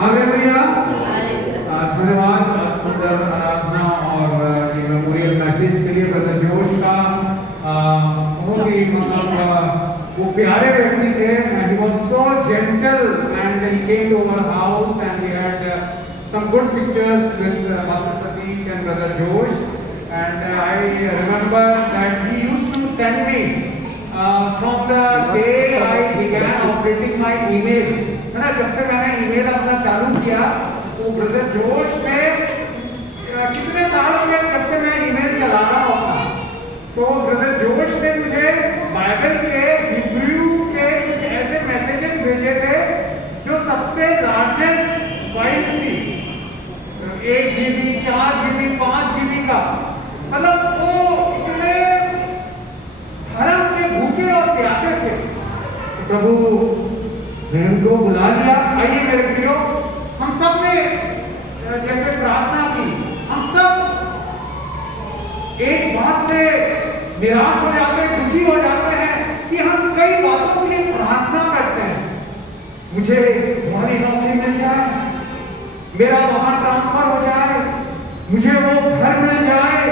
Hallelujah, धन्यवाद सुंदर आराधना और ये मेमोरियल मैसेज के लिए ब्रदर जोश का। बहुत ही वो प्यारे व्यक्ति थे and he was so gentle and he came to our house and we had some good pictures with Pastor Sadiq and brother Josh and I remember that he used to send me from the day I began operating my email, है ना, जब से मैंने email अपना चालू किया तो brother जोश ने कितने साल हो गए जब से मैं ईमेल चला रहा हूँ, तो ब्रदर जोश ने मुझे बाइबल के हिब्रू के कुछ ऐसे मैसेजेस भेजे थे जो सबसे लार्जेस्ट फाइल थी, 1 GB 4 GB 5 GB का, मतलब वो इतने धर्म के भूखे और प्यासे थे। प्रभु ने उनको बुला लिया। आइए मेरे प्रियो, हम सब ने जैसे प्रार्थना की, हम सब एक बात से निराश हो जाते हैं, दुखी हो जाते हैं कि हम कई बातों के लिए प्रार्थना करते हैं। मुझे तुम्हारी नौकरी मिल जाए, मेरा वहां ट्रांसफर हो जाए, मुझे वो घर मिल जाए,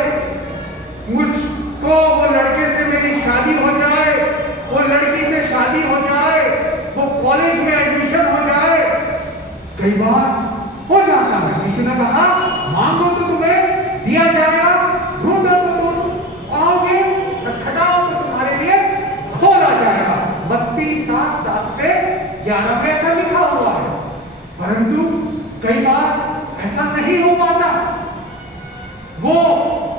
मुझको वो लड़के से मेरी शादी हो जाए, वो लड़की से शादी हो जाए, वो कॉलेज में एडमिशन हो जाए। कई बार हो जाता है। यीशु ने कहा मांगो तो तुम्हें दिया जाएगा, ढूंढो तो तुम पाओगे, खटखटाओ तो तुम्हारे लिए खोला जाएगा। मत्ती 7:7 से 11 में ऐसा लिखा हुआ है। परंतु कई बार ऐसा नहीं हो पाता। वो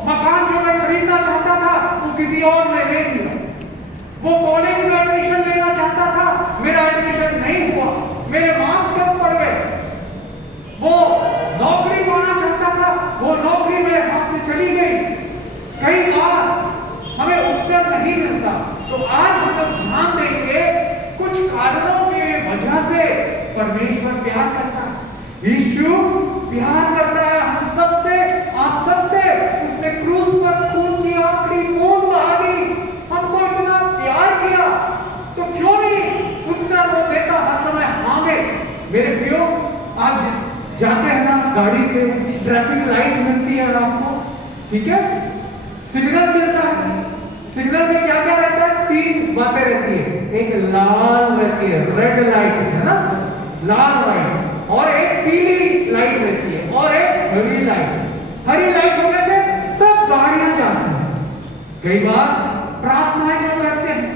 मकान जो मैं खरीदना चाहता था वो किसी और ने ले लिया, वो कॉलेज में एडमिशन लेना चाहता था, मेरा एडमिशन नहीं हुआ, मेरे मार्क्स कम पड़ गए, वो नौकरी पाना चाहता था, वो नौकरी मेरे हाथ से चली गई। कई बार हमें उत्तर नहीं मिलता। तो आज हम लोग ध्यान देंगे कुछ कारणों के वजह से परमेश्वर प्यार करता है, यीशु प्यार करता है हम सबसे, आप सबसे। उसने क्रूस पर खून की आखिरी बूंद बहा दी, हमको इतना प्यार किया, तो क्यों नहीं उत्तर वो देता हर समय हाँ में। मेरे प्रियो, आप जाते हैं ना गाड़ी से, ट्रैफिक लाइट मिलती है आपको, ठीक है, सिग्नल मिलता है। सिग्नल में क्या क्या रहता है? 3 बातें रहती है। एक लाल रहती है, रेड लाइट है ना, लाल लाइट, और एक पीली लाइट रहती है, और एक हरी लाइट। हरी लाइट होने से सब गाड़ियां जाती हैं। कई बार प्रार्थनाएं जो करते हैं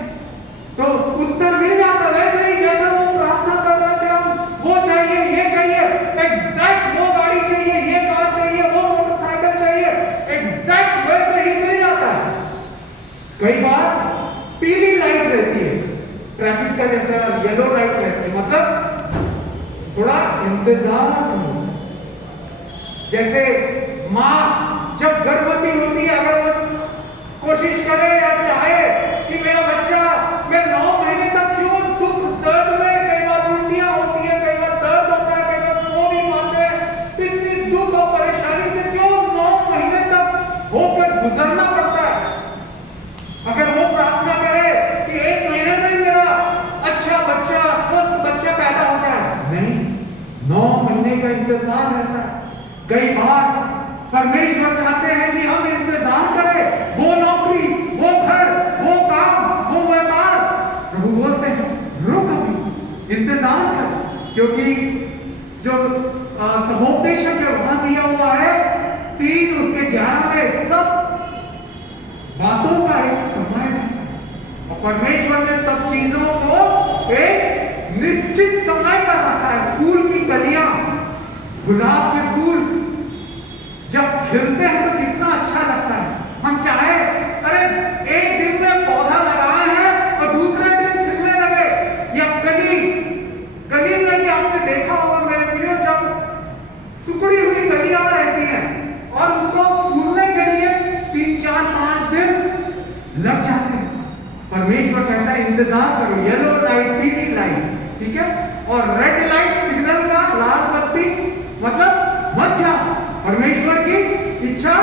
तो उत्तर मिल जाता, वैसे ही जैसा वो प्रार्थना कर रहे थे हम, वो चाहिए, ये चाहिए, एग्जैक्ट वो गाड़ी चाहिए, ये कार चाहिए, वो मोटरसाइकिल चाहिए, एग्जैक्ट वैसे ही मिल जाता है। कई बार पीली लाइट रहती है, ट्रैफिक का जैसा येलो लाइट रहती है, मतलब थोड़ा इंतजार करो। जैसे माँ जब गर्भवती होती है, अगर वो कोशिश करे या चाहे कि मेरा बच्चा, मैं 9 महीने तक क्यों दुख दर्द में, कई बार उल्टियां होती है, कई बार दर्द होता है, कई बार सो नहीं पाते हैं, इतनी दुख और परेशानी से क्यों 9 महीने तक होकर गुजरना पड़ता है। अगर वो प्रार्थना करे कि 1 महीने में मेरा अच्छा बच्चा, स्वस्थ बच्चा पैदा हो जाए, नहीं, 9 महीने का इंतजार रहता है। कई बार परमेश्वर चाहते हैं कि हम इंतजार करें, वो नौकरी, वो घर, वो काम, वो व्यापार। प्रभु बोलते हैं रुक, अभी इंतजार कर, क्योंकि जो सभोपदेशक जो वहां दिया हुआ है 3 उसके 11 में सब बातों का एक समय है, और परमेश्वर ने सब चीजों को एक निश्चित समय पर रखा है। फूल की कलियां, गुलाब के फूल जब खिलते हैं तो कितना अच्छा लगता है। हम चाहे अरे एक दिन में पौधा लगाए हैं और दूसरे दिन खिलने लगे, या कली में भी आपने देखा होगा मेरे प्रियो, जब सुकड़ी हुई कलियां रहती हैं और उसको फूलने के लिए 3, 4, 5 दिन लग जाते हैं। परमेश्वर कहता है इंतजार करो, येलो लाइट, पीली लाइट, ठीक है, और रेड लाइट सिग्नल का, लाल बत्ती, मतलब मत जाओ, परमेश्वर की इच्छा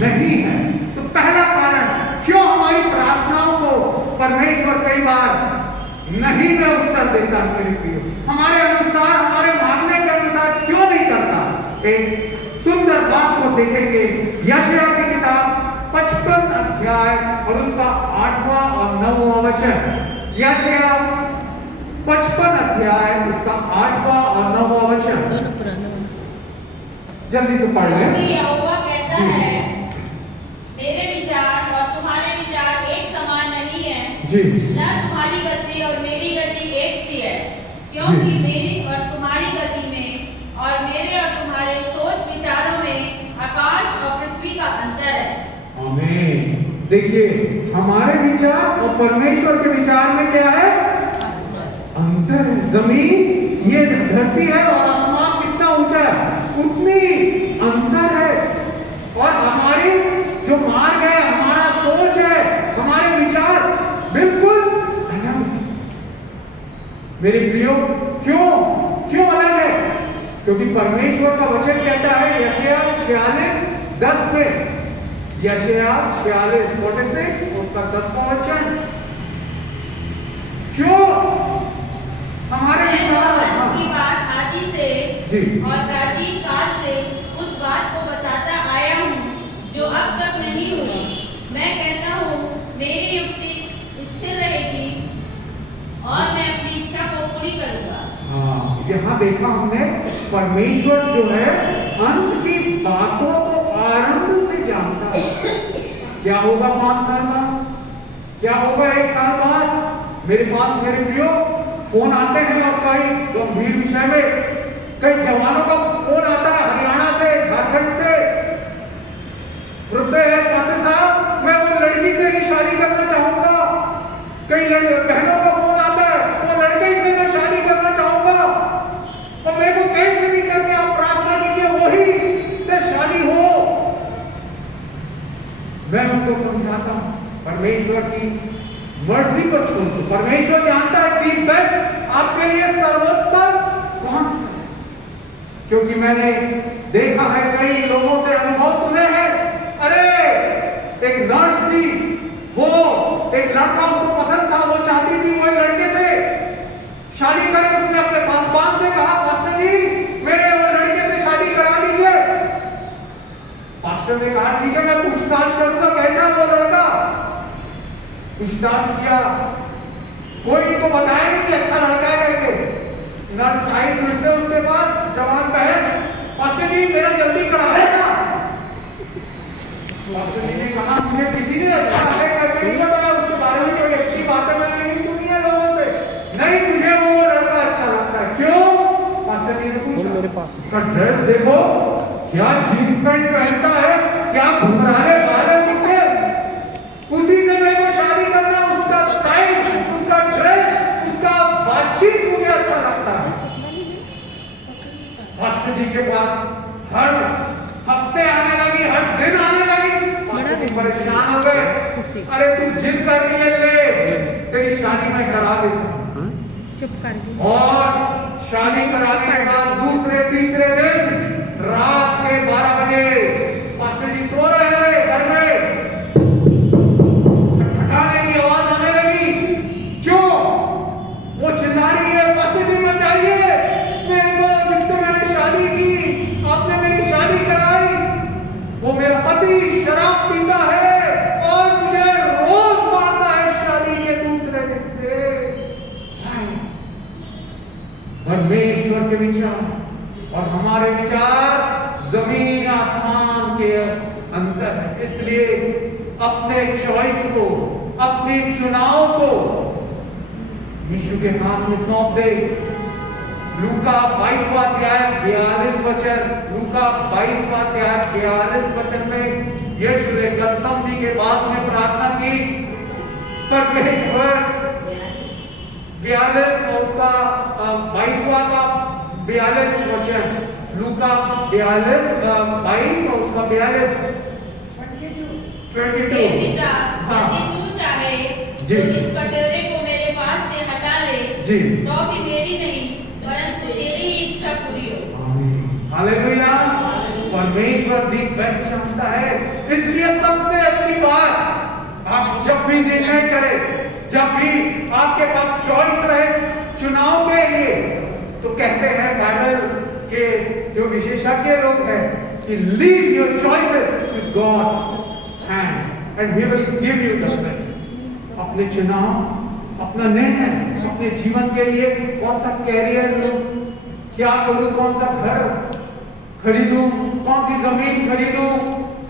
नहीं है। तो पहला कारण क्यों हमारी प्रार्थनाओं को परमेश्वर कई बार नहीं मैं उत्तर देता मेरे प्रियो, हमारे अनुसार, हमारे मांगने के अनुसार क्यों नहीं करता। एक सुंदर बात को देखेंगे, यशायाह की किताब 55 अध्याय और उसका 8वां और 9वां वचन। यशायाह 55 अध्याय उसका 8वां और 9वां वचन, जल्दी से पढ़ लें। यहोवा कहता है, मेरे विचार और तुम्हारे विचार एक समान नहीं है जी, न तुम्हारी गति और मेरी गति एक सी है, क्योंकि मेरी और तुम्हारी गति में और मेरे और तुम्हारे सोच विचारों में आकाश और पृथ्वी का अंतर है। आमीन। देखिए, हमारे विचार और परमेश्वर के विचार में क्या है? अंतर है। जमीन, ये धरती है और आसमान कितना ऊंचा है, उतनी अंतर है। और हमारी जो मार्ग है, हमारा सोच है, हमारे विचार बिल्कुल अलग है। मेरे प्रियो, क्यों अलग है? क्योंकि परमेश्वर का वचन कहता है यशायाह 46:10 में, यशायाह 46:46 उसका 10वां वचन, क्यों हमारे की बात आदि से और प्राचीन काल से उस बात को बताता आया हूँ जो अब तक नहीं हुई। मैं कहता हूँ मेरी युक्ति स्थिर रहेगी और मैं अपनी इच्छा को पूरी करूंगा। हाँ, यहाँ देखा हमने, परमेश्वर जो है अंत की बातों को आरंभ से जानता है। क्या होगा 5 साल बाद, क्या होगा 1 साल बाद? मेरे पास मेरे प्रियो फोन आते हैं और कई गंभीर विषय में कई जवानों का फोन आता है, हरियाणा से, झारखंड से, रुपए है पासे साहब, मैं वो लड़की से ही शादी करना चाहूंगा। कई बहनों का फोन आता है, वो लड़के से मैं शादी करना चाहूंगा और मेरे को कैसे भी करके आप प्रार्थना कीजिए वही से शादी हो। मैं उनको समझाता हूं परमेश्वर की मर्जी को छोड़ दो। परमेश्वर जानता है कि बेस्ट आपके लिए सर्वोत्तम कौन सा है। क्योंकि मैंने देखा है, कई लोगों से अनुभव सुने हैं, अरे एक नर्स थी, वो एक लड़का उसको पसंद था, वो चाहती थी वो लड़के से शादी करे। उसने अपने पासवान से कहा, पास्टर जी मेरे वो लड़के से शादी करा दीजिए। पास्टर ने कहा ठीक है मैं पूछताछ करूंगा कैसा वो लड़का। पूछताछ किया, कोई इनको बताया नहीं कि अच्छा लड़का है करके। नर्स आई फिर से उसके पास, जवान बहन, पास्टर जी मेरा जल्दी कराएगा। पास्टर जी ने कहा मुझे किसी ने अच्छा है करके नहीं बताया, उसके बारे में कोई अच्छी बातें मैंने नहीं सुनी है लोगों से। नहीं मुझे वो लड़का अच्छा लगता है। क्यों? पास्टर जी ने पूछा, मेरे पास उसका ड्रेस देखो, क्या जीन्स पैंट पहनता है, क्या घुंघराले बाल है उसके, उसी से मेरे को शादी करना। उसका स्टाइल, उसका ड्रेस, उसका बातचीत मुझे अच्छा लगता है। पास्टर जी के पास हर हफ्ते आने लगी, हर दिन आने लगी। पास्टर जी परेशान हो गए, अरे तू जिद कर रही है, ले तेरी शादी में करा देता हूं। चुप कर दी। और शादी कराने के बाद दूसरे तीसरे दिन रात के 12 बजे पास्टर जी सो रहे हैं घर में, खटखटाने की आवाज आने लगी। क्यों? वो चिल्ला रही है, पास्टर जी बचाइए मेरे को, जिससे मैंने शादी की, आपने मेरी शादी कराई, वो मेरा पति शराब पीता है और मुझे रोज मारता है शादी के दूसरे दिन से। परमेश्वर के विचार और हमारे विचार जमीन आसमान के अंतर है। इसलिए अपने चॉइस को, अपने चुनाव को यीशु के हाथ में सौंप दे। लूका 22वां अध्याय 42 वचन, लूका 22वां अध्याय 42 वचन में यीशु ने गतसमनी के बाद में प्रार्थना की, परमेश्वर 42 और उसका 22वां का 42 वचन, लूका 42 22 और उसका 42 22। यदि तू चाहे तो इस कटोरे को मेरे पास से हटा ले, तो कि मेरी नहीं परंतु तेरी ही इच्छा पूरी हो। हालेलुया। परमेश्वर भी बेस्ट चाहता है। इसलिए सबसे अच्छी बात, आप जब भी निर्णय करें, जब भी आपके पास चॉइस रहे चुनाव के लिए, तो कहते हैं बाइबल के जो विशेषज्ञ लोग हैं कि leave your choices with God's hand and he will give you the best. अपने चुनाव, अपना निर्णय अपने जीवन के लिए, कौन सा कैरियर लो, क्या करूं, कौन सा घर खरीदूं, कौन सी जमीन खरीदूं,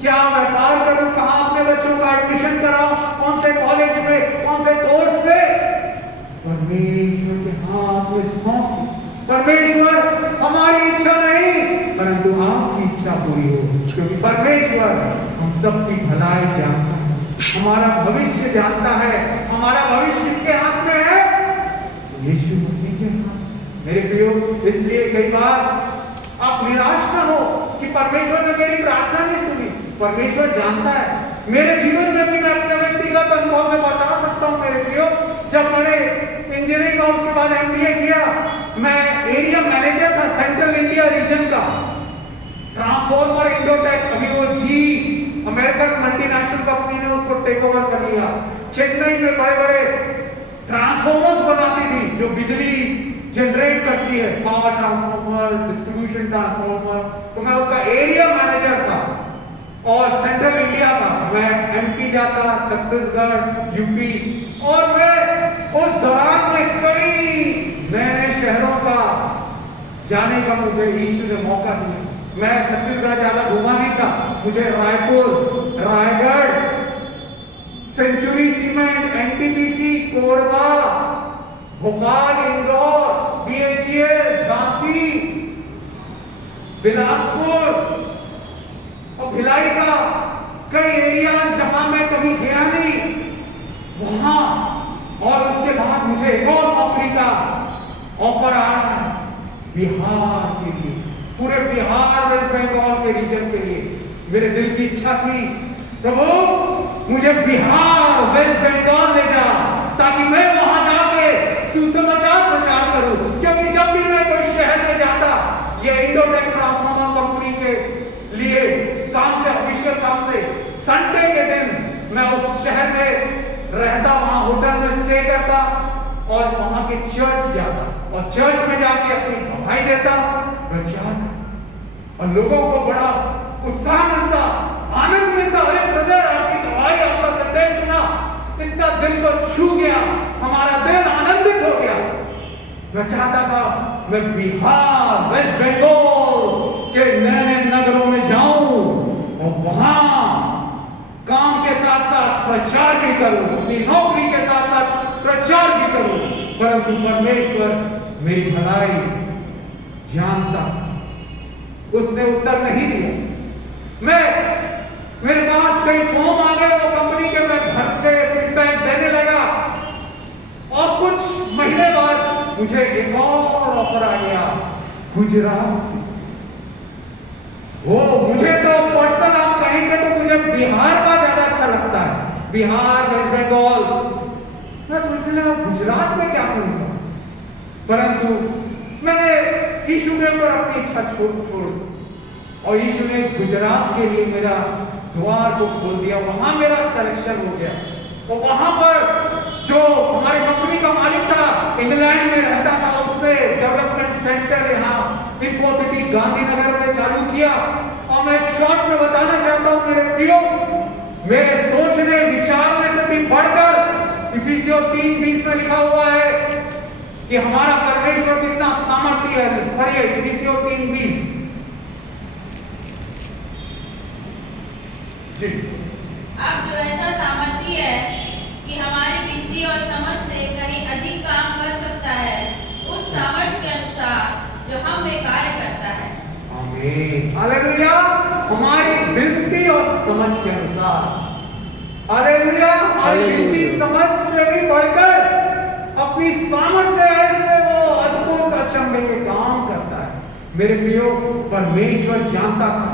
क्या व्यापार करूं, कहां अपने बच्चों का एडमिशन कराऊं, कौन से कॉलेज में, कौन से कोर्स में, परमेश्वर के हाथ में सौंप। परमेश्वर हमारी इच्छा नहीं परंतु आपकी इच्छा पूरी हो, क्योंकि परमेश्वर हम सबकी भलाई जानता है, हमारा भविष्य जानता है। हमारा भविष्य किसके हाथ में है? यीशु मसीह के हाथ। मेरे प्रियो, इसलिए कई बार आप निराश ना हो कि परमेश्वर ने मेरी प्रार्थना नहीं सुनी। परमेश्वर जानता है। मेरे जीवन में भी मैं अपने व्यक्तिगत अनुभव में बता सकता हूँ मेरे प्रियो, जब मैंने इंजीनियरिंग और उसके बाद MBA किया, मैं एरिया मैनेजर था सेंट्रल इंडिया रीजन का। ट्रांसफॉर्मर इंडोटेक, अभी वो जी अमेरिकन मल्टीनेशनल कंपनी ने उसको टेक ओवर कर लिया। चेन्नई में बड़े बड़े ट्रांसफॉर्मर्स बनाती थी जो बिजली जनरेट करती है, पावर ट्रांसफॉर्मर, डिस्ट्रीब्यूशन ट्रांसफॉर्मर। तो मैं उसका एरिया मैनेजर था और सेंट्रल इंडिया का, मैं MP जाता, छत्तीसगढ़, यूपी, और मैं उस दौरान में कई नए नए शहरों का जाने का मुझे यीशु ने मौका दिया। मैं छत्तीसगढ़ ज्यादा घूमा नहीं था, मुझे Raipur, Raigarh, century cement, NTPC, Korba, Bhopal, Indore, BHEL, Jhansi, Bilaspur और भिलाई का कई एरिया जहां मैं कभी गया नहीं, वहां। और उसके बाद मुझे एक और नौकरी का ऑफर आया है बिहार के लिए, पूरे बिहार वेस्ट बंगाल के रीजन के लिए। मेरे दिल की इच्छा थी, प्रभु मुझे बिहार वेस्ट बंगाल ले जा, ताकि मैं वहां जाके सुसमाचार प्रचार करूं। क्योंकि जब भी मैं कोई शहर में जाता, ये इंडोटेक ट्रांसफॉर्मर कंपनी के लिए काम से, ऑफिशियल काम से, संडे के दिन मैं उस शहर में रहता, वहां होटल में स्टे करता और वहां के चर्च जाता और चर्च में जाके अपनी गवाही देता, प्रचार, और लोगों को बड़ा उत्साह मिलता, आनंद मिलता। अरे ब्रदर, आपकी गवाही, आपका संदेश सुना, इतना दिल को छू गया, हमारा दिल आनंदित हो गया। मैं चाहता था मैं बिहार वेस्ट बंगाल के नए नए नगरों में जाऊं और वहां काम के साथ साथ प्रचार भी करूं, अपनी नौकरी के साथ साथ प्रचार भी करूं। परंतु परमेश्वर मेरी भलाई जानता, उसने उत्तर नहीं दिया। मेरे पास कई फॉर्म आ गए वो कंपनी के, मैं भर के फीडबैक देने लगा और कुछ महीने बाद मुझे एक और ऑफर आ गया गुजरात से। वो मुझे तो पर्सनल आप कहेंगे तो मुझे बिहार का ज्यादा अच्छा लगता है, बिहार, वेस्ट बंगाल। मैं सोच रहा गुजरात में क्या करूंगा, परंतु मैंने यीशु के ऊपर अपनी इच्छा छोड़ और यीशु ने गुजरात के लिए मेरा द्वार को खोल दिया। वहां मेरा सिलेक्शन हो गया और वहां पर जो हमारे कंपनी का मालिक था, इंग्लैंड में रहता था, उसने डेवलपमेंट सेंटर यहाँ इन्फोसिटी गांधीनगर में चालू किया। और मैं शॉर्ट में बताना चाहता हूँ मेरे प्रियो, मेरे सोचने विचारने से भी बढ़कर इफिसियों 3:20 में लिखा हुआ है कि हमारा परमेश्वर कितना सामर्थ्य है। पढ़िए इफिसियों 3:20 जी। अब जो ऐसा सामर्थ्य है कि हमारी बुद्धि और समझ से कहीं अधिक काम कर सकता है, उस सामर्थ्य के अनुसार जो हम में कार्य करता है। आमीन, हालेलुया। हमारी बुद्धि और समझ के अनुसार, हालेलुया, हमारी बुद्धि समझ से भी बढ़कर अपनी सामर्थ्य से ऐसे वो अद्भुत अचंभे के काम करता है। मेरे प्रियो, परमेश्वर जानता था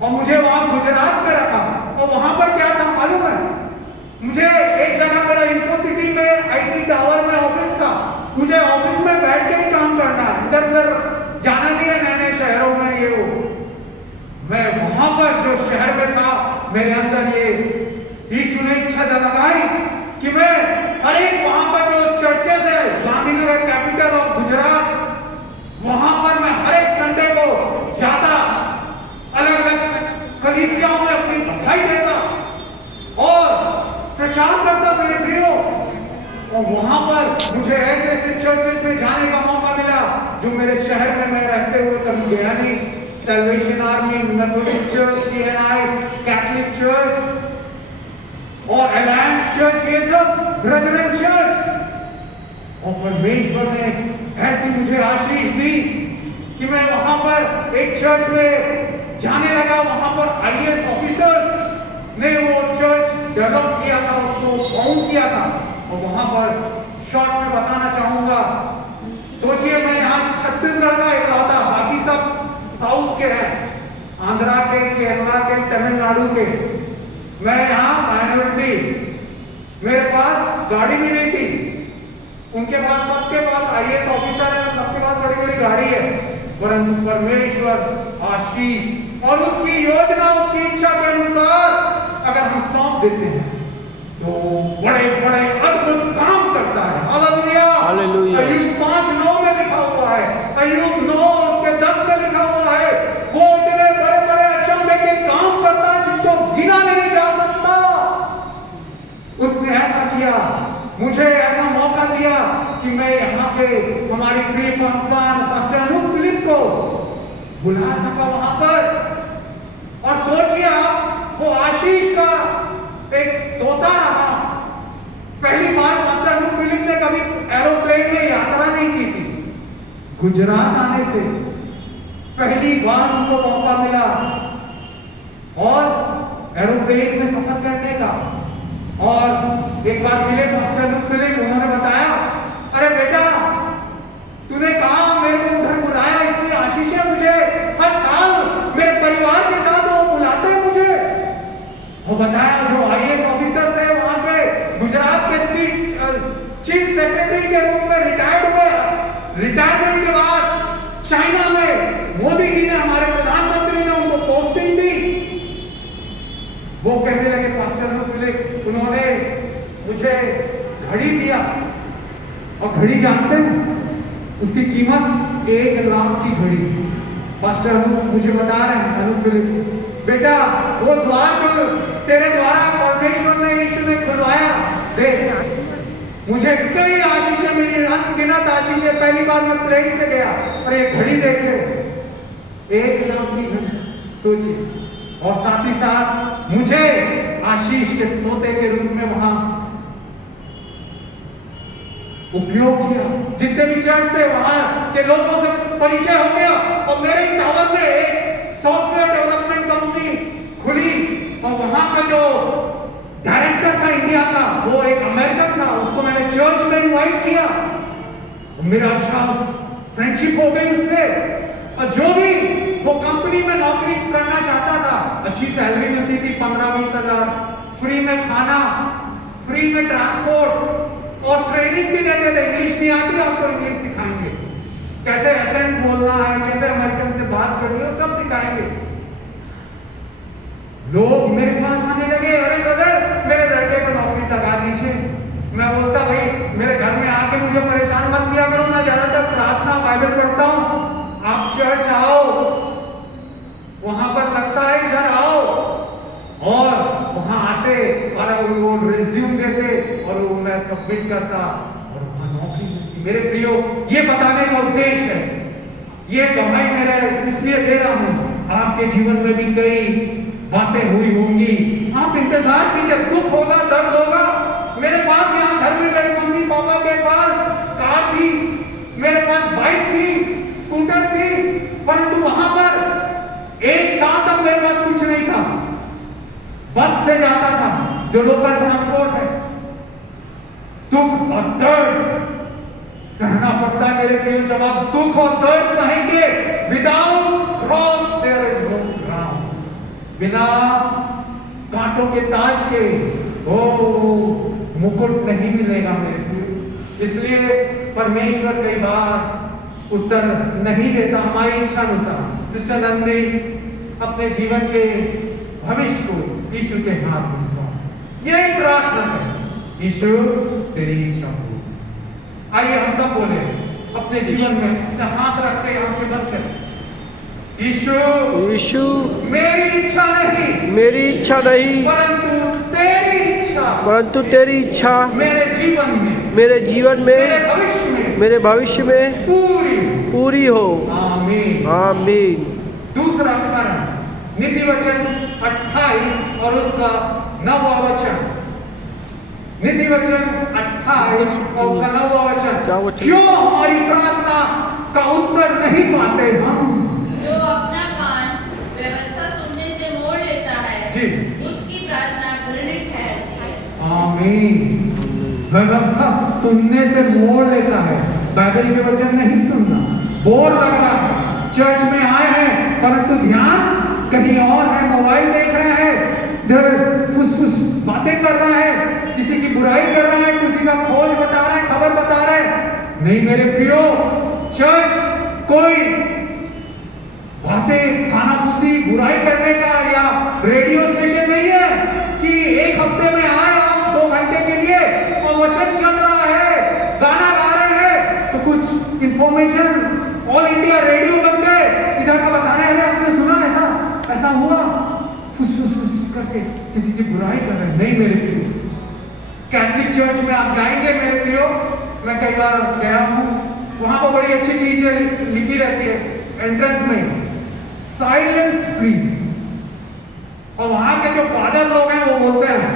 और मुझे वहां गुजरात में रखा। और वहां पर क्या था मालूम है, मुझे एक जगह मेरा इन्फोसिटी में IT टावर में ऑफिस था, मुझे ऑफिस में बैठ के ही काम करना है, इधर उधर जाना नहीं है नए नए शहरों में ये वो। मैं वहां पर जो शहर में था, मेरे अंदर ये यीशु ने इच्छा जगाई कि मैं हर एक वहां पर जो चर्चेस है, गांधीनगर कैपिटल ऑफ गुजरात, वहां पर मैं हर एक संडे को जाता, अलग अलग कलीसियाओं में अपनी बधाई देता और प्रचार करता मेरे प्रियो। और वहां पर मुझे ऐसे ऐसे चर्चेस में जाने का मौका मिला जो मेरे शहर में मैं रहते हुए कभी गया नहीं। Salvation army, Methodist church, CNI, Catholic church और अलायंस चर्च, ये सब ब्रदरन चर्च। और परमेश्वर ने ऐसी मुझे आशीष दी कि मैं वहां पर एक चर्च में जाने लगा। वहां पर आईएएस ऑफिसर्स ने वो चर्च डेवलप किया था, उसको फाउंड किया था। और वहां पर शॉर्ट में बताना चाहूंगा, सोचिए मैं यहाँ छत्तीसगढ़ का इकलौता, बाकी सब साउथ के हैं, आंध्रा के, केरला के, तमिलनाडु के। मैं यहाँ माइनॉरिटी, मेरे पास गाड़ी भी नहीं थी, उनके पास, सबके पास आईएएस ऑफिसर है, सबके पास बड़ी बड़ी गाड़ी है। परंतु परमेश्वर आशीष और उसकी योजना, उसकी इच्छा के अनुसार अगर हम सौंप देते हैं तो बड़े बड़े अद्भुत काम करता है। Hallelujah, hallelujah. अय्यूब 5:9 में लिखा हुआ है, अय्यूब 9 उसके 10 में लिखा हुआ है, वो इतने बड़े बड़े अचंभे के काम करता है जिसको गिना नहीं जा सकता। उसने ऐसा किया, मुझे ऐसा मौका दिया कि मैं यहाँ के हमारी प्रिय पास्टर अनूप फिलिप को बुला सका वहां पर। और सोचिए आप, वो आशीष का एक सोता रहा। पहली बार पास्टर अनूप फिलिप ने कभी एरोप्लेन में यात्रा नहीं की थी। गुजरात आने से पहली बार उनको मौका मिला और एरोप्लेन में सफर करने का। और एक बार मिले पास्टर अनूप फिलिप, उन्होंने बताया, अरे बेटा तूने कहा मेरे को उधर बुलाया, इतनी आशीष है मुझे, हर साल मेरे परिवार के साथ वो बुलाते हैं मुझे। वो बताया जो आईएएस ऑफिसर थे वहां के, गुजरात के चीफ सेक्रेटरी के रूप में रिटायर्ड हुए। रिटायरमेंट के बाद चाइना में मोदी जी ने, हमारे प्रधानमंत्री ने उनको पोस्टिंग दी। वो कहने लगे पास्टर अनूप फिलिप, उन्होंने मुझे घड़ी दिया, और घड़ी जानते हैं उसकी कीमत 1 लाख की घड़ी। पास्टर अनूप मुझे बता रहे हैं, अनूप फिलिप बेटा वो द्वार जो तेरे द्वारा परमेश्वर ने, यीशु ने खुलवाया, देख मुझे कई आशीषें मिली, अनगिनत आशीषें। पहली बार मैं प्लेन से गया और एक घड़ी देख ले, 1 लाख की घड़ी, सोचिए। और साथ ही साथ मुझे आशीष के सोते के रूप में वहां उपयोग किया। जितने भी चर्च थे वहां के लोगों से परिचय हो गया। और मेरे टावर में एक सॉफ्टवेयर डेवलपमेंट कंपनी खुली और वहां का जो डायरेक्टर था इंडिया का, वो एक अमेरिकन था, उसको मैंने चर्च में इनवाइट किया। मेरा अच्छा फ्रेंडशिप हो गई उससे। और जो भी वो कंपनी में नौकरी करना चाहता था, अच्छी सैलरी मिलती थी, 15-20 हजार, फ्री में खाना, फ्री में ट्रांसपोर्ट और ट्रेनिंग भी देते थे। इंग्लिश नहीं आती आपको, इंग्लिश सिखाएंगे, कैसे एसेंट बोलना है, कैसे अमेरिकन से बात करनी है, सब सिखाएंगे। लोग मेरे पास आने लगे, अरे ब्रदर मेरे लड़के को नौकरी लगा दीजिए। मैं बोलता भाई मेरे घर में आके मुझे परेशान मत किया करो, मैं ज्यादातर प्रार्थना बाइबल पढ़ता हूँ, आप चर्च आओ, वहां पर लगता है इधर आओ। और वहां आते और वो रिज्यूम देते और वो मैं सबमिट करता और वहां नौकरी मिलती। मेरे प्रियो, ये बताने का उद्देश्य है, ये कमाई मेरा इसलिए दे रहा हूं, आपके जीवन में भी कई बातें हुई होंगी, आप इंतजार कीजिए, दुख होगा, दर्द होगा। मेरे पास यहाँ घर में मेरे मम्मी पापा के पास कार थी, मेरे पास बाइक थी, स्कूटर थी, परंतु वहां पर एक साल तक मेरे पास कुछ नहीं था। बस से जाता था, जो लोकल ट्रांसपोर्ट है। दुख और दर्द सहना पड़ता है मेरे प्रिय। जब आप दुख और दर्द सहेंगे, without cross there is no crown, बिना कांटों के ताज के मुकुट नहीं मिलेगा मेरे प्रिय। इसलिए परमेश्वर कई बार उत्तर नहीं देता हमारी इच्छा अनुसार। सिस्टर नंदी अपने जीवन के भविष्य को यीशु के हाथ में सौंप, यही प्रार्थना करें। यीशु तेरी इच्छा हो। आइए हम सब बोले अपने जीवन में अपना हाथ रख के आंखें बंद करें। यीशु यीशु मेरी इच्छा नहीं, मेरी इच्छा नहीं परंतु तेरी इच्छा मेरे जीवन में मेरे भविष्य में मेरे भविष्य में पूरी हो। आमीन। आमीन। दूसरा कारण नीति वचन 28 और उसका 9वां वचन। नीति वचन 28 और उसका 9वां वचन। क्यों हमारी प्रार्थना का उत्तर नहीं पाते हम? जो अपना कान व्यवस्था सुनने से मोड़ लेता है जी, उसकी प्रार्थना घृणित ठहरती है। आमीन। व्यवस्था सुनने से मोड़ लेता है, बाइबल के वचन नहीं सुनना। बोर लग रहा है, चर्च में आए हैं परंतु ध्यान कहीं और है, मोबाइल देख रहे हैं, कुछ बातें कर रहा है, किसी की बुराई कर रहा है, किसी का खोज बता रहा है, खबर बता रहा है। नहीं मेरे प्रियो, चर्च कोई बातें खानाफूसी बुराई करने का या रेडियो स्टेशन नहीं है कि एक हफ्ते में आए आप 2 घंटे के लिए और वचन चल रहा है, गाना गा रहे हैं, तो कुछ इंफॉर्मेशन ऑल इंडिया रेडियो बन गए, इधर का बता रहे हैं आपने सुना ऐसा हुआ, फुस करके किसी की बुराई कर रहे हैं। नहीं मेरे प्रियो, कैथलिक चर्च में आप जाएंगे मेरे प्रियो, मैं कई बार गया हूँ, वहां पर बड़ी अच्छी चीजें लिखी रहती है एंट्रेंस में, साइलेंस प्लीज। और वहां के जो फादर लोग हैं वो बोलते हैं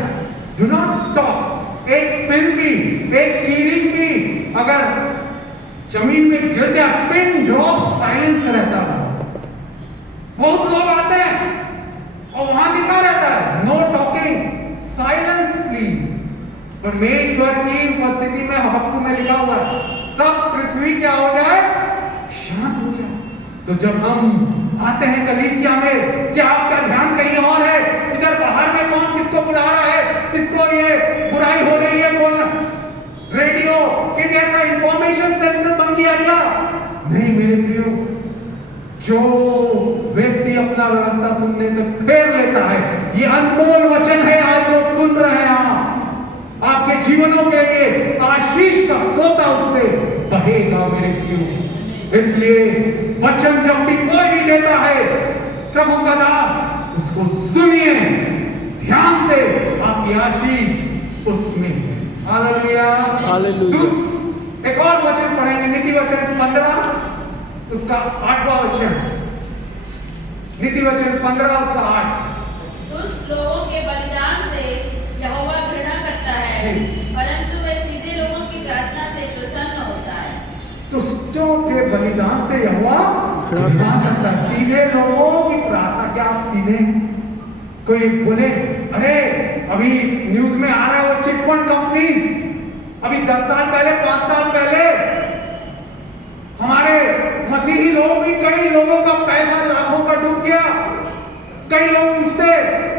डू नॉट टॉक। एक पिन भी, एक कीरिंग भी अगर जमीन में गिर जाए, पिन ड्रॉप साइलेंस रहता है। बहुत लोग आते हैं और वहां लिखा रहता है नो टॉकिंग, साइलेंस प्लीज। परमेश्वर की उपस्थिति में हबक्कू में लिखा हुआ है सब पृथ्वी क्या हो जाए, शांत हो जाए। तो जब हम आते हैं कलीसिया में, क्या आपका ध्यान कहीं और है? इधर बाहर में कौन किसको बुला रहा है, किसको ये बुराई हो रही है, कौन रेडियो के जैसा इंफॉर्मेशन सेंटर बन गया क्या? नहीं मेरे प्रियो, जो व्यक्ति अपना व्यवस्था सुनने से फेर लेता है, ये अनमोल वचन है आज जो सुन रहे हैं आप, आपके जीवनों के लिए आशीष का सोता उससे बहेगा मेरे प्रियो। इसलिए वचन जब भी कोई भी देता है प्रभु का दास, उसको सुनिए ध्यान से, आपकी आशीष उसमें है। Hallelujah hallelujah. एक और वचन पढ़ेंगे, नीति वचन 15 उसका 8वां वचन। नीति वचन 15 उसका 8। उस लोगों के बलिदान से यहोवा घृणा करता है, परंतु वह सीधे लोगों की प्रार्थना से प्रसन्न होता है। दुष्टों के बलिदान से यहोवा घृणा करता है, सीधे लोगों की प्रार्थना। क्या आप सीधे? कोई बोले अरे अभी न्यूज में आ रहा है वो चिटफंड कंपनीज, अभी 10 साल पहले 5 साल पहले हमारे मसीही लोग भी, कई लोगों का पैसा लाखों का डूब गया। कई लोग पूछते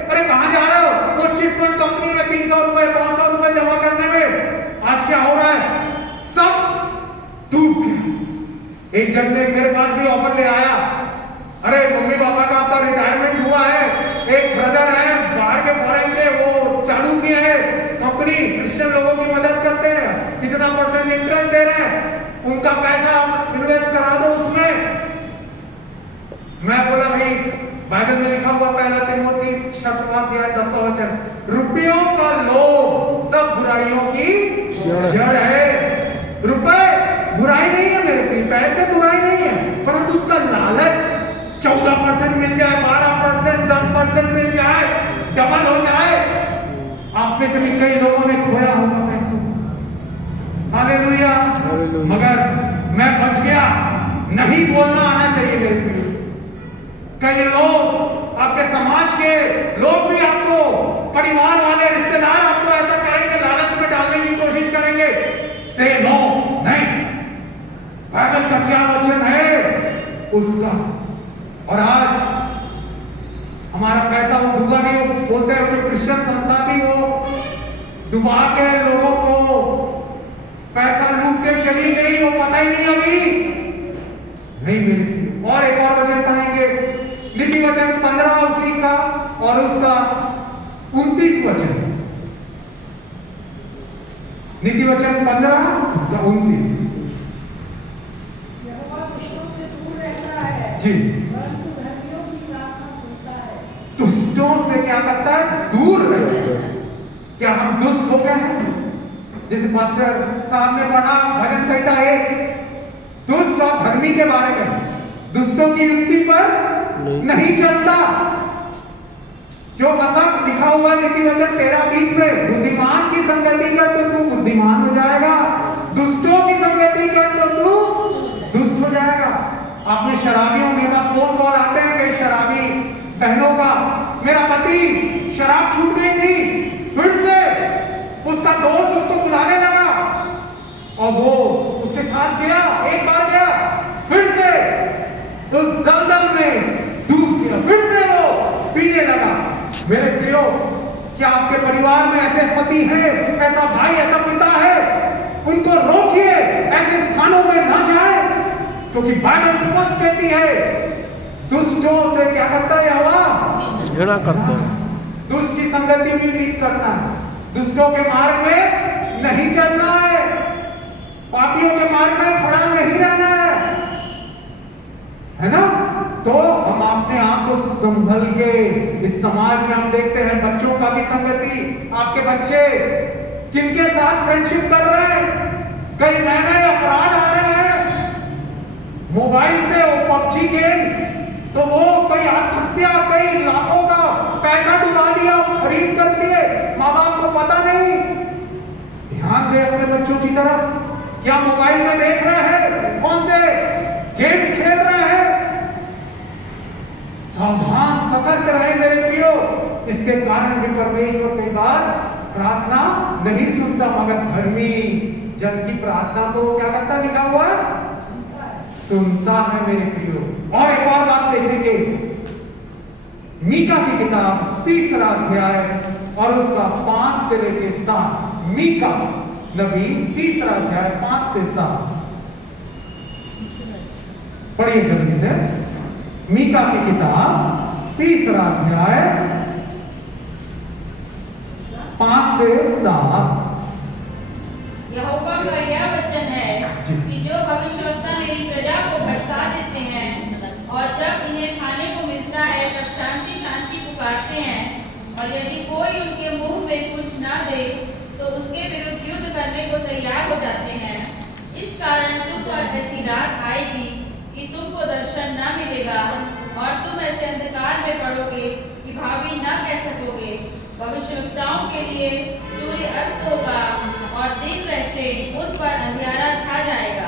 अरे कहां जा रहे हो? वो चिटफंड कंपनी में 300 रुपए 500 रुपए जमा करने में आज क्या हो रहा है, सब डूब गया। एक जन ने मेरे पास भी ऑफर ले आया, अरे मम्मी पापा का आपका रिटायरमेंट हुआ है, एक ब्रदर है बाहर के फॉरेन के, वो चालू किए हैं कंपनी, क्रिश्चियन लोगों की मदद करते हैं, कितना % इंटरेस्ट दे रहे हैं, उनका पैसा आप इन्वेस्ट करा दो उसमें। मैं बोला भाई बाइबल में लिखा हुआ पहला तिमोथी 10वां वचन, रुपयों का लोभ सब बुराइयों की जड़ है। रुपए बुराई नहीं है मेरे प्रिय, पैसे बुराई नहीं है, परंतु उसका लालच 14% मिल जाए, 12%, 10% मिल जाए, डबल हो जाए। आप में से भी कई लोगों ने खोया होगा पैसों। हालेलुया। मगर मैं बच गया, नहीं बोलना आना चाहिए मेरे प्रिय। कई लोग आपके समाज के लोग भी आपको, परिवार वाले रिश्तेदार आपको ऐसा करेंगे, लालच में डालने की कोशिश करेंगे। से नो नहीं, बाइबल का क्या वचन है उसका। और आज हमारा पैसा वो डूबा नहीं, वो बोलते हैं जो क्रिश्चियन संस्था भी वो डुबा के लोगों को पैसा लूट के चली गई, वो पता ही नहीं अभी नहीं मिली। और एक और वचन पढ़ेंगे, नीति वचन 15 उसी का और उसका 29 वचन। नीति वचन 15 तो 29। यहोवा दुष्टों से दूर रहता है, जी, परंतु धर्मियों की प्रार्थना सुनता है। दुष्टों से क्या करता है? दूर रहता है। क्या हम दुष्ट हो गए हैं? जैसे पास्टर साहब ने पढ़ा भजन संहिता 1, दुष्ट और धर्मी के बारे में, दुष्टों की युक्ति पर नहीं चलता। जो मतलब लिखा हुआ नीति वचन 13-20 में, बुद्धिमान की संगति कर तो तू बुद्धिमान हो जाएगा, दुष्टों की संगति कर तो तू दुष्ट हो जाएगा। आपने शराबियों, मेरे पास फोन कॉल आते हैं कई शराबी बहनों का, मेरा पति शराब छूट गई थी, फिर से उसका दोस्त उसको बुलाने लगा और वो उसके साथ गया, एक बार गया, फिर से उस दलदल में डूब गया, फिर से वो पीने लगा। मेरे प्रियो, क्या आपके परिवार में ऐसे पति हैं, ऐसा भाई, ऐसा पिता है? उनको रोकिए, ऐसे स्थानों में ना जाए, क्योंकि बाइबल स्पष्ट कहती है दुष्टों से क्या करता है यहोवा? घृणा करता है। दुष्ट की संगति भी नहीं करना है, दुष्टों के मार्ग में नहीं चलना है, पापियों के मार्ग में खड़ा नहीं रहना है ना? तो हम अपने आप को संभल के, इस समाज में हम देखते हैं बच्चों का भी संगति, आपके बच्चे किनके साथ फ्रेंडशिप कर रहे हैं? कई नए नए अपराध आ रहे हैं मोबाइल से, वो पबजी गेम, तो वो कई आत्महत्या, कई लाखों का पैसा डुबा दिया, खरीद कर लिए, माँ बाप को पता नहीं। ध्यान दे अपने बच्चों की तरफ, क्या मोबाइल में देख रहे हैं, कौन से गेम्स खेल रहे हैं? सावधान, सतर्क रहे मेरे प्रियो। इसके कारण भी परमेश्वर कई बार प्रार्थना नहीं सुनता, मगर धर्मी जन की प्रार्थना को क्या करता, लिखा हुआ सुनता है मेरे प्रियो। और एक और बात देखेंगे, मीका की किताब 3रा अध्याय और उसका 5 से लेकर 7। मीका नबी 3रा अध्याय 5 से 7 पढ़िए जल्दी से। मीका की किताब 3रा अध्याय 5 से 7। यहोवा का यह वचन है कि जो भविष्यवक्ता मेरी प्रजा को भटका देते हैं और जब इन्हें खाने को मिलता है तब शांति शांति पुकारते हैं, और यदि कोई उनके मुंह में कुछ ना दे तो उसके विरुद्ध युद्ध करने को तैयार हो जाते हैं, इस कारण तुम पर ऐसी रात आएगी कि तुमको दर्शन न मिलेगा और तुम ऐसे अंधकार में पड़ोगे कि भावी न कह सकोगे। भविष्यवक्ताओं के लिए सूर्य अस्त होगा और दिन रहते उन पर अंधियारा छा जाएगा।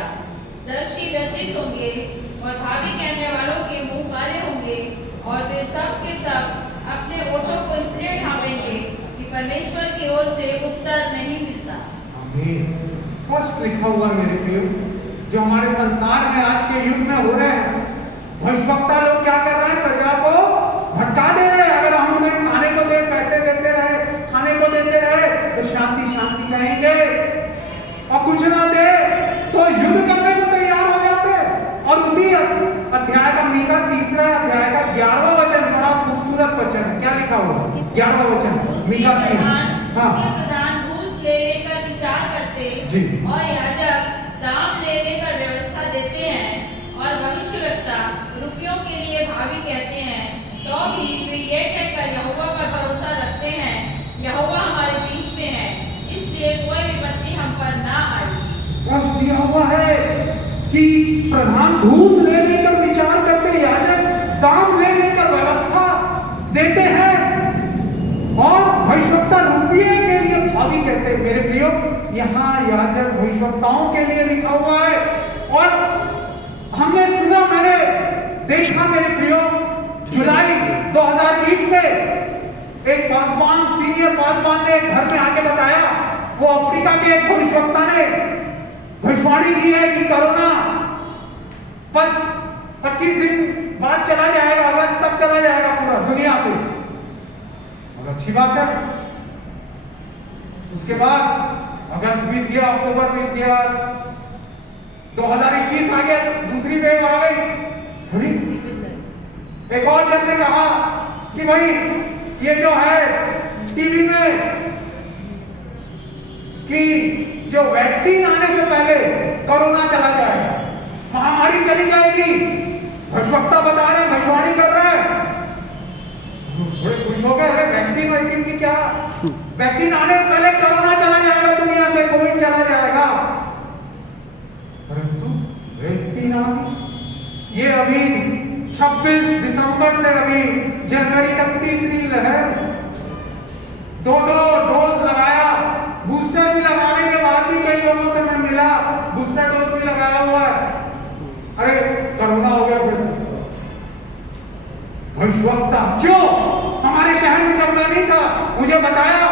दर्शी लज्जित होंगे और भावी कहने वालों के मुंह काले होंगे, और वे सब के सब अपने ओठों को इसलिए ढांपेंगे कि परमेश्वर की ओर से उत्तर नहीं मिलता। स्पष्ट लिखा हुआ मेरे प्रियो, जो हमारे संसार में आज के युग में हो रहे हैं, भविष्यवक्ता लोग क्या कर रहे हैं? प्रजा को भटका दे रहे हैं। अगर हम उन्हें खाने को दे, पैसे देते रहे, खाने को देते रहे तो शांति शांति कहेंगे, और कुछ ना दे तो युद्ध करने को तैयार हो जाते हैं। और उसी अध्याय का, मीका 3रा अध्याय का 11वां वचन, बड़ा खूबसूरत वचन है। क्या लिखा हुआ? 11वां वचन मीका 3। उसके प्रधान घूस ले लेकर विचार करते जी। और याजक दाम ले लेकर व्यवस्था देते हैं, और भविष्यवक्ता रुपयों के लिए भावी कहते हैं, तो भी वे ये कहकर यहोवा पर भरोसा रखते हैं, यहोवा हमारे बीच में है, इसलिए कोई विपत्ति हम पर ना आएगी। स्पष्ट दिया हुआ है कि प्रधान घूस ले लेकर विचार करते, याजक दाम ले लेकर व्यवस्था देते हैं, और भविष्यवक्ता रुपये के लिए भावी कहते हैं। मेरे प्रियो, यहाँ याजक भविष्यवक्ताओं के लिए लिखा हुआ है। और हमने सुना, मैंने देखा मेरे प्रियो, जुलाई 2020 में एक पासवान, सीनियर पासवान ने घर में आके बताया, वो अफ्रीका के एक भविष्यवक्ता ने भविष्यवाणी की है कि कोरोना बस 25 दिन बाद चला जाएगा, अगस्त तक चला जाएगा पूरा दुनिया से। और अच्छी बात है। उसके बाद अगस्त बीत गया, अक्टूबर बीत गया, 2021 आ गया, दूसरी वेव आ गई। एक और जन ने कहा कि भाई ये जो है टीवी में कि जो वैक्सीन आने से पहले कोरोना चला जाएगा, महामारी चली जाएगी। भविष्यवक्ता बता रहे हैं, भविष्यवाणी कर रहे हैं। बड़े खुश हो गए, अरे वैक्सीन की क्या, वैक्सीन आने से पहले कोरोना चला जाएगा, दुनिया से कोविड चला जाएगा। परंतु वैक्सीन आ गई। ये अभी 26 दिसंबर से अभी जनवरी तक तीसरी लहर, 2 डोज लगाया, बूस्टर भी लगाने के बाद भी कई लोगों से मैं मिला, बूस्टर डोज भी लगाया हुआ है, अरे कोरोना हो गया। भविष्यवक्ता क्यों? हमारे शहर में जब मैं नहीं था, मुझे बताया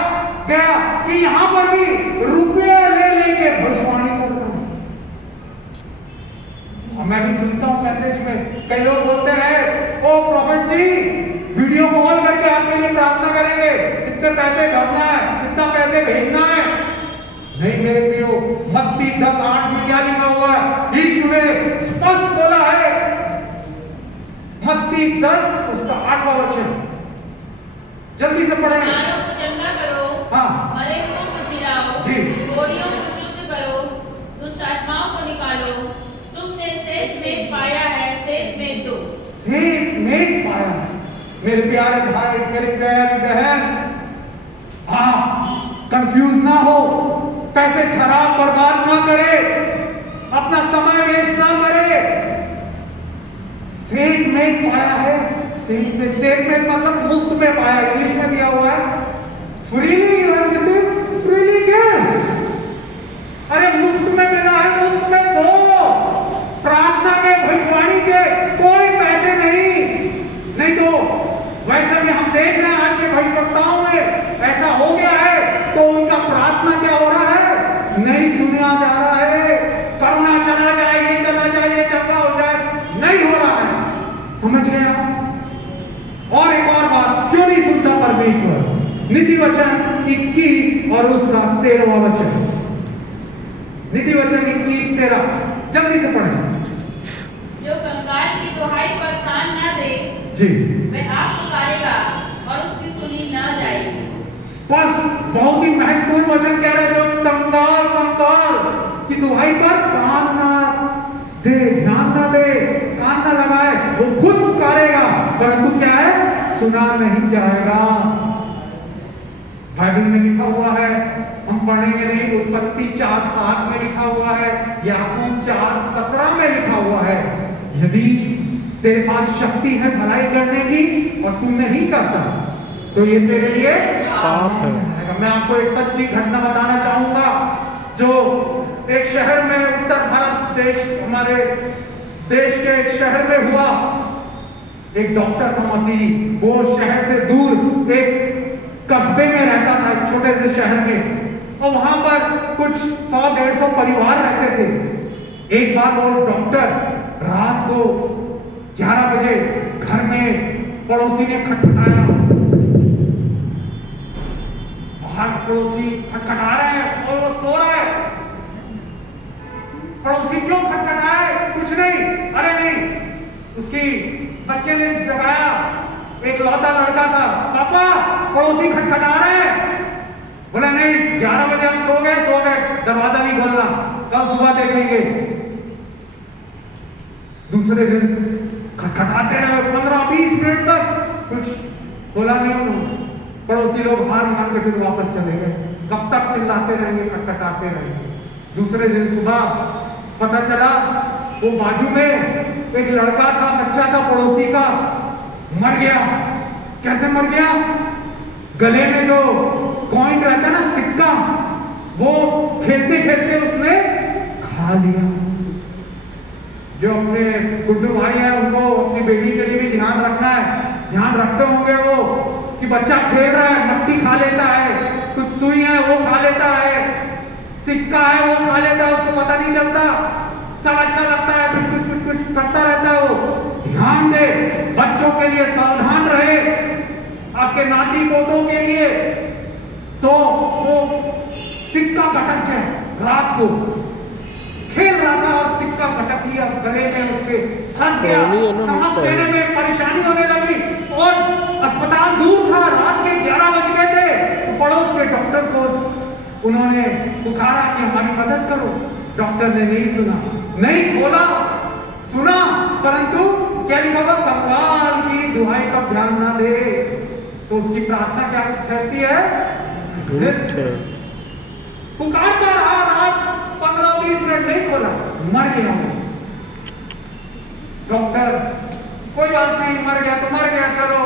गया कि यहां पर भी रुपये ले लेके भविष्यवाणी करता हूं। मैं भी सुनता हूं मैसेज में, कई लोग बोलते हैं, ओ प्रॉफिट जी वीडियो कॉल करके आपके लिए प्रार्थना करेंगे, इतने पैसे भरना है, इतना पैसे भेजना है। नहीं मेरे प्रियो, मत्ती 10:8 में क्या लिखा हुआ है? यीशु ने स्पष्ट बोला है, मत्ती 10 उसका 8वां वचन, जल्दी से पढ़ें। बीमारों को चंगा करो, हाँ, मरे हुओं को जिलाओ, जी, घोड़ियों को शुद्ध करो, दुष्ट आत्माओं को निकालो। तुमने सेठ में पाया है, सेठ में दो। सेठ में पाया है। मेरे प्यारे भाई, मेरे प्यारी बहन, हाँ कंफ्यूज ना हो, पैसे खराब बर्बाद ना करे, अपना समय वेस्ट ना करे। सेठ में पाया है, सेठ में मतलब मुफ्त में पाया, इंग्लिश में दिया हुआ है freely you have received, freely give. अरे मुफ्त में मिला है, मुफ्त में दो। प्रार्थना के, भविष्यवाणी के कोई पैसे नहीं तो वैसे भी हम देख रहे हैं आज के भविष्यवक्ताओं में ऐसा हो गया है, तो उनका प्रार्थना क्या हो रहा है? नहीं सुना जा रहा है। करुणा चला जाए, ये चला जाए, ये चंगा हो जाए, नहीं हो रहा है। समझ गए आप? और एक और बात, क्यों नहीं सुनता परमेश्वर? नीति वचन 21 और उसका 13वां वचन, नीति वचन 21-13, जल्दी से पढ़ें। जो कंगाल की दुहाई पर कान न दे, जी, वह आप पुकारेगा और उसकी सुनी न जाएगी। बस बहुत ही महत्वपूर्ण वचन कह रहे हैं, जो कंगाल की दुहाई पर कान ना दे, ध्यान ना दे, कान ना लगाए, वो खुद पुकारेगा, परंतु क्या है? सुना नहीं जाएगा। बाइबल में लिखा हुआ है, हम पढ़ेंगे नहीं, उत्पत्ति 4:7 में लिखा हुआ है, याकूब 4:17 में लिखा हुआ है, यदि तेरे पास शक्ति है भलाई करने की और तू नहीं करता तो ये तेरे लिए पाप है। मैं आपको एक सच्ची घटना बताना चाहूंगा, जो एक शहर में, उत्तर भारत देश, हमारे देश के एक शहर में हुआ। एक डॉक्टर था मसीही, वो शहर से दूर एक कस्बे में रहता था, एक छोटे से शहर में, और वहां पर कुछ 100-150 परिवार रहते थे। एक बार वो डॉक्टर रात को 11 बजे घर में पड़ोसी ने खटखटाया, बाहर पड़ोसी खटखटा रहे हैं और वो सो रहा है। पड़ोसी क्यों खटखटाए? कुछ नहीं, अरे नहीं, उसकी बच्चे ने जगाया, एक लौता लड़का था, पापा पड़ोसी खटखटा रहे हैं। बोला नहीं, 11 बजे हम सो गए, दरवाजा नहीं खोलना, कल सुबह देखेंगे। दूसरे दिन खटखटाते रहे 15-20 मिनट तक, कुछ बोला नहीं। पड़ोसी लोग हार मान के फिर वापस चले गए। कब तक चिल्लाते रहेंगे, खटखटाते रहेंगे। दूसरे दिन सुबह पता चला वो बाजू में एक लड़का था, बच्चा था पड़ोसी का, मर गया। कैसे मर गया? गले में जो कॉइन रहता ना, सिक्का, वो खेलते खेलते उसने खा लिया। जो अपने गुड्डू भाई हैं, उनको अपनी बेटी के लिए भी ध्यान रखना है। ध्यान रखते होंगे वो कि बच्चा खेल रहा है, मट्टी खा लेता है, कुछ सुई है वो खा लेता है, सिक्का है वो खा लेता है, उसको पता नहीं चलता, सब अच्छा लगता है, कुछ करता रहता है वो। ध्यान दे, बच्चों के लिए सावधान रहे, आपके नाती पोतों के लिए। तो वो सिक्का खटक गया, रात को खेल रहा था और सिक्का खटक लिया, गले में उसके फंस गया। सांस लेने में परेशानी होने लगी और अस्पताल दूर था, रात के 11 बज गए थे। तो पड़ोस के डॉक्टर को उन्होंने पुकारा कि हमारी मदद करो। डॉक्टर ने नहीं सुना, नहीं खोला, सुना, परंतु क्या लिखा हुआ, कंगाल की दुहाई का ध्यान ना दे। तो उसकी प्रार्थना क्या कहती है, पुकारता रहा रात 15-20 मिनट, नहीं खोला, मर गया वो। डॉक्टर कोई बात नहीं, मर गया तो मर गया, चलो।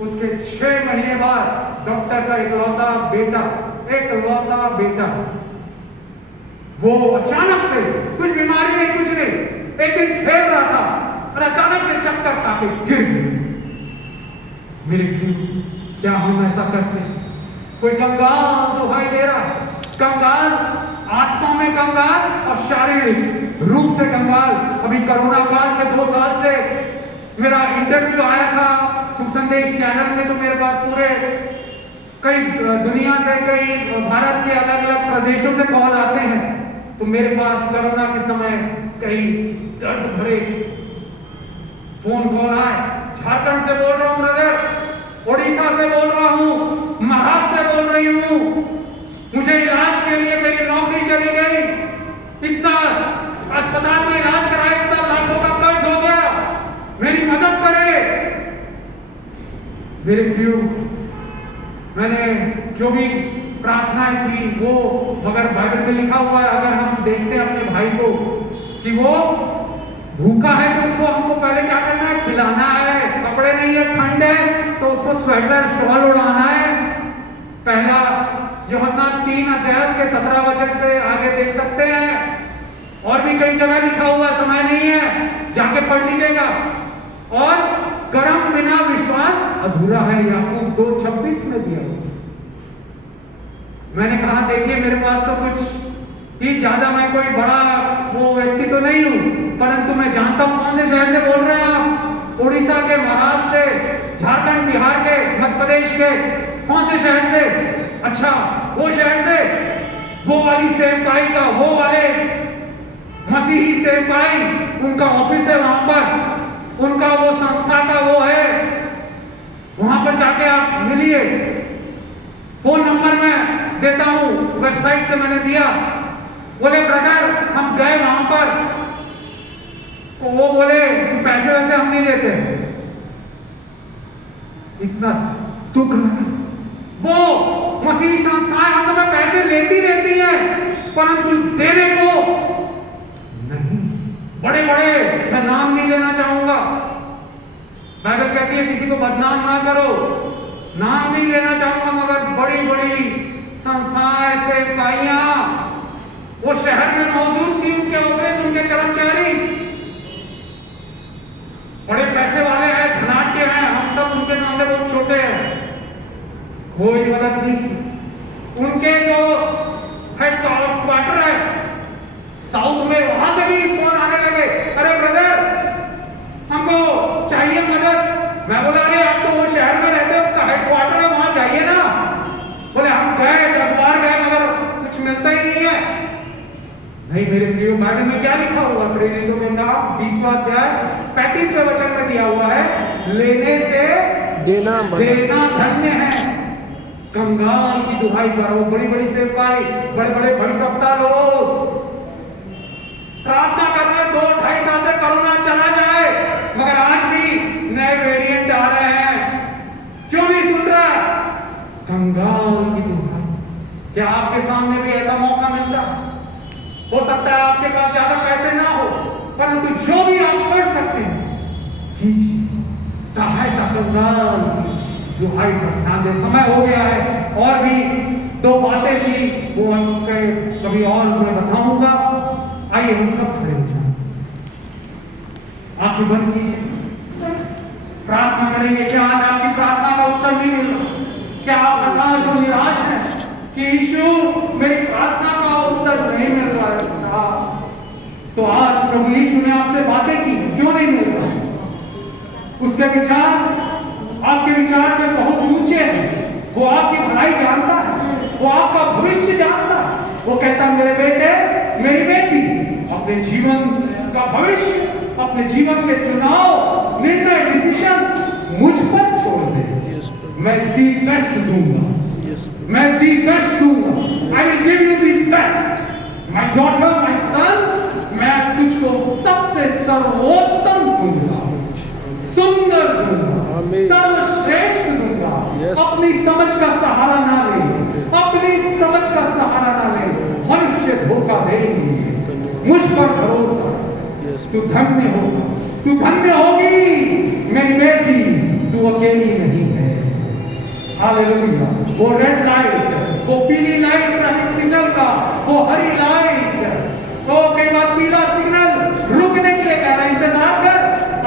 उसके 6 महीने बाद डॉक्टर का इकलौता बेटा वो अचानक से, कुछ बीमारी नहीं, कुछ नहीं, एक दिन खेल रहा था और अचानक से चक्कर खाके गिर गया। मेरे क्या हम ऐसा करते हैं? कोई कंगाल दुहाई दे रहा है, कंगाल, आत्मा में कंगाल और शारीरिक रूप से कंगाल। अभी कोरोना काल के 2 साल से मेरा इंटरव्यू आया था शुभ संदेश चैनल में, तो मेरे पास पूरे कई दुनिया से, कई भारत के अलग अलग प्रदेशों से कॉल आते हैं। तो मेरे पास कोरोना के समय कई दर्द भरे फोन कॉल आए। झारखंड से बोल रहा हूँ ब्रदर, ओडिशा से बोल रहा हूँ, महाराष्ट्र से बोल रही हूँ, मुझे इलाज के लिए मेरी नौकरी चली गई, इतना अस्पताल में इलाज कराया, इतना लाखों का कर्ज हो गया, मेरी मदद करे। मेरे प्रियो, मैंने जो भी प्रार्थनाएं थी वो, मगर बाइबल में लिखा हुआ है, अगर हम देखते हैं अपने भाई को कि वो भूखा है तो उसको हमको पहले क्या करना है, खिलाना है। कपड़े नहीं है, ठंड है तो उसको स्वेटर शॉल उड़ाना है। पहला यूहन्ना 3 अध्याय के 17 वचन से आगे देख सकते हैं, और भी कई जगह लिखा हुआ, समय नहीं है, जाके पढ़ लीजिएगा। और कर्म बिना विश्वास अधूरा है, याकूब 2:26 में दिया हुआ। मैंने कहा देखिए मेरे पास तो कुछ ही ज्यादा, मैं कोई बड़ा वो व्यक्ति तो नहीं हूं, परंतु मैं जानता हूं कौन से शहर से बोल रहे हैं आप, उड़ीसा के, महाराष्ट्र से, झारखंड, बिहार के, मध्य प्रदेश के, कौन से शहर से? अच्छा, वो शहर से, वो वाली सेवकाई का, वो वाले मसीही सेवकाई, उनका ऑफिस है वहां पर, उनका वो संस्था का वो है, वहां पर जाके आप मिलिए। फोन नंबर मैं देता हूं, वेबसाइट से मैंने दिया। बोले ब्रदर हम गए वहां पर, तो वो बोले पैसे वैसे हम नहीं देते। इतना दुख लगा। वो मसीही संस्थाएं हम समय पैसे लेती रहती है, परंतु देने को नहीं। बड़े बड़े, मैं नाम नहीं लेना चाहूंगा, बाइबल कहती है किसी को बदनाम ना करो, नाम नहीं लेना चाहूंगा, मगर बड़ी बड़ी संस्थाएं, सेवकाइयां वो शहर में मौजूद थी, उनके ऑफिस, उनके कर्मचारी बड़े पैसे वाले हैं, धनाढ्य हैं, हम सब उनके सामने बहुत छोटे हैं, कोई मदद नहीं। उनके जो हेड क्वार्टर है साउथ में, वहां से भी फोन आने लगे, अरे ब्रदर हमको चाहिए मदद। मैं बोला अरे आप तो वो शहर में रहते हो, उसका हेडक्वार्टर है, वहां जाइए ना। बोले हम गए, 10 बार गए, मगर कुछ मिलता ही नहीं है। नहीं मेरे प्रियो, बाइबल में क्या लिखा हुआ, प्रेरितों के काम 20वां अध्याय 35वें वचन में दिया हुआ है, लेने से देना धन्य है। कंगाल की दुहाई करो। बड़ी बड़ी सेवकाई, बड़े बड़े भविष्यवक्ता लोग प्रार्थना कर रहे, 2-2.5 साल से कोरोना चला जाए, मगर आज भी नए वेरिएंट आ रहे हैं, क्यों नहीं सुन रहा? कंगाल की दुहाई। क्या आपके सामने भी ऐसा मौका मिलता? हो सकता है आपके पास ज्यादा पैसे ना हो, परंतु जो भी आप कर सकते हैं कीजिए, सहायता कंगाल की दुहाई पर ध्यान दे। समय हो गया है, और भी 2 बातें थी, वो कभी और मैं बताऊंगा। आइए हम सब खड़े हो जाएं, आंखें बंद कीजिए, प्रार्थना करेंगे। क्या आज आपकी प्रार्थना का उत्तर नहीं मिल रहा? क्या आप हताश और निराश हैं कि यीशु मेरी प्रार्थना का उत्तर नहीं मिल रहा है? तो आज प्रभु यीशु ने आपसे बातें की, क्यों नहीं मिल रहा? उसके विचार आपके विचार से बहुत ऊंचे हैं। वो आपकी भलाई जानता है, वो आपका भविष्य जानता है। वो कहता है मेरे बेटे, मेरी बेटी, अपने जीवन का भविष्य, अपने जीवन के चुनाव, निर्णय, डिसीजन मुझ पर छोड़ दे। मैं दी बेस्ट दूंगा, मैं दी बेस्ट दूंगा। I will give you the best my daughter, my son. मैं तुझको सबसे सर्वोत्तम दूंगा, सुंदर दूंगा, आमीन। सर्वश्रेष्ठ दूंगा। Yes. अपनी समझ का सहारा ना ले, अपनी समझ का सहारा ना ले। मनुष्य धोखा देंगे, मुझ पर भरोसा। Yes. तू धन्य होगा, तू धन्य होगी मेरी बेटी, तू अकेली नहीं है। हालेलुया। वो रेड लाइट, वो पीली लाइट ट्रैफिक सिग्नल का, वो हरी लाइट, तो कई बार पीला सिग्नल रुकने के लिए कह रहा है, इंतजार कर,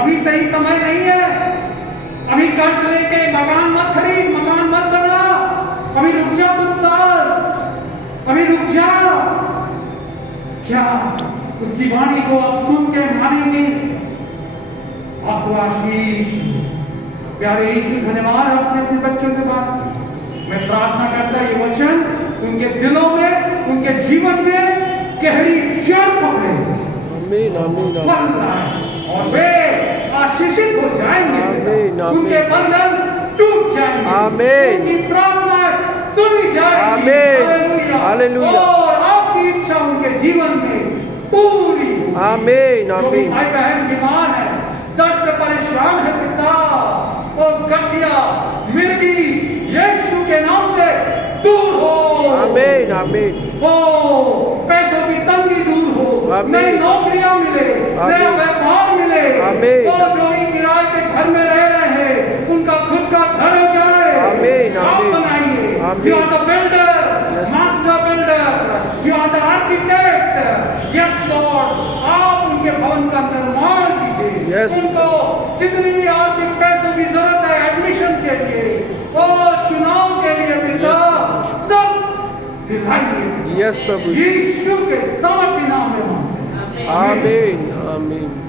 अभी सही समय नहीं है, अभी कर्ज लेके मकान मत खरीद, मकान मत बना, अभी रुक जा कुछ साल, अभी रुक जा। क्या उसकी वाणी को आप सुन के मानेंगे? आपको आशीष। प्यारे यीशु, धन्यवाद आपने अपने बच्चों के बात। मैं प्रार्थना करता ये वचन उनके दिलों में, उनके जीवन में गहरी जड़ पकड़े, आमीन, आमीन, फल आमीन। लाए और वे आशीषित हो जाएंगे। आमीन, आमीन। उनके बंधन टूट जाएंगे, आमीन। उनकी प्रार्थना सुनी जाएगी। आमीन, हालेलुया। और आपकी इच्छा उनके जीवन में पूरी होगी। आमीन, जो भी आमीन। भाई बहन बीमार है, दर्द से परेशान है पिता, और गठिया मिर्गी यीशु के नाम से दूर हो। आमीन, आमीन। ओ पैसों की तंगी दूर हो, आमीन। नई नौकरियां मिले, नया व्यापार मिले। आमीन। ओ जो भी किराए के घर में रह रहे हैं, उनका खुद का घर हो जाए। आमीन, आप आमीन। बनाइए। आमीन। You are the builder, Yes. master builder. You are the architect. Yes Lord, आप उनके भवन का निर्माण कीजिए। Yes. उनको जितनी भी आर्थिक पैसों की जरूरत है एडमिशन के लिए, और चुनाव के लिए पिता, सब दिलाइए। यस प्रभु। यीशु के सामर्थ्य नाम में मांगते हैं। आमीन, आमीन।